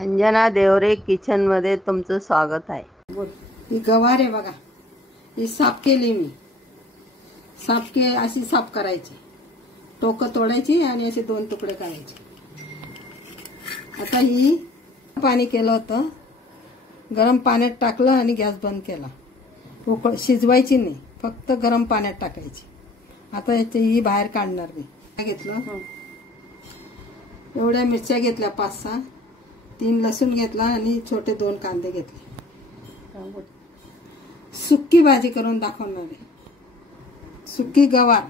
Anjana Deore kitchen मध्ये तुमचं स्वागत आहे। ही गवार आहे बघा, ही साफ केली मी। अशी साफ करायची, टोकं तोडायची आणि असे दोन तुकडे करायचे। आता ही पाणी केलं होतं, गरम पाण्यात टाकलं आणि गॅस बंद केला। शिजवायची नाही, फक्त गरम पाण्यात टाकायची। आता याची ही बाहेर काढणार मी। घेतलं एवढ्या मिरच्या घेतल्या 5-6, 3 लसूण घेतला आणि छोटे 2 कांदे घेतले। सुक्की भाजी करून दाखवणार आहे, सुक्की गवार।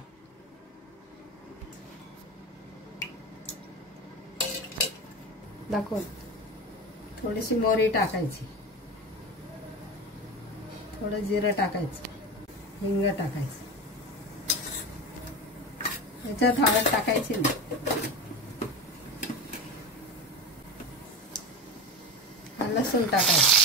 दाखव, थोडीशी मोहरी टाकायची, थोडं जिरं टाकायचं, हिंग टाकायचं। याच्यात हळद टाकायची नाही। लसूण टाकायचं,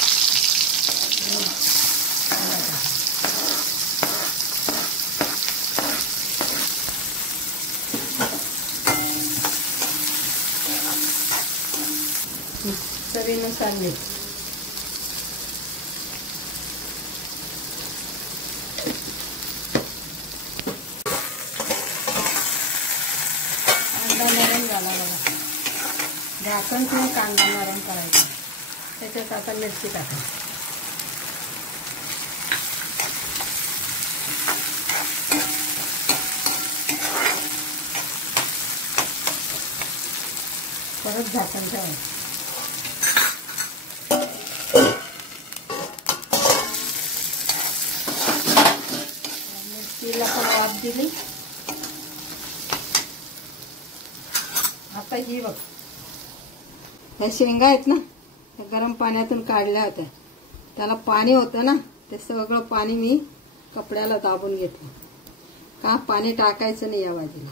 चवीनुसार मीठ, कांदा नरम झाला बघा, झाकण किंवा कांदा नरम करायचा। त्याच्यात आता मिरची टाकायची, परत झाकण ठेवायचं। मिरचीला पण वाफ दिली। आता ही बघ, ह्या शेंगा आहेत ना, गरम पाण्यातून काढल्या होत्या, त्याला पाणी होतं ना, ते सगळं पाणी मी कपड्याला दाबून घेतलं। का पाणी टाकायचं नाही या भाजीला।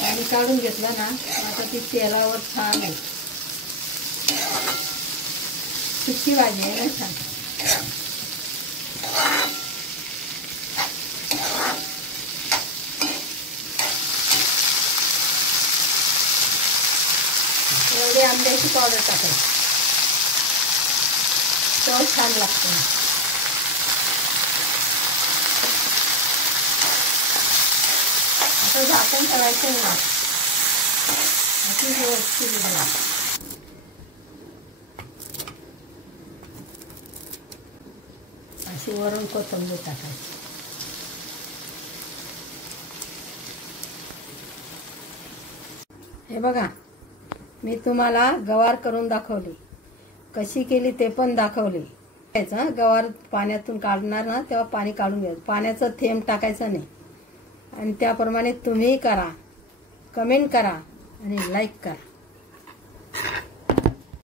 पाणी काढून घेतलं ना, आता ती तेलावर छान आहे, सुक्की भाजी आहे ना, छान। एवढी आंब्याची पावडर टाकायची, तो छान लागतो। आता झाकण ठेवायचं नाही, अशी व्यवस्थित अशी वरून कोथिंबीर टाकायची। हे बघा, मी तुम्हाला गवार करून दाखवली, कशी केली ते पण दाखवली। गवार पाण्यातून काढणार ना, तेव्हा पाणी काढून घ्यायचं, पाण्याचं थेंब टाकायचं नाही। आणि त्याप्रमाणे तुम्ही करा, कमेंट करा आणि लाईक करा।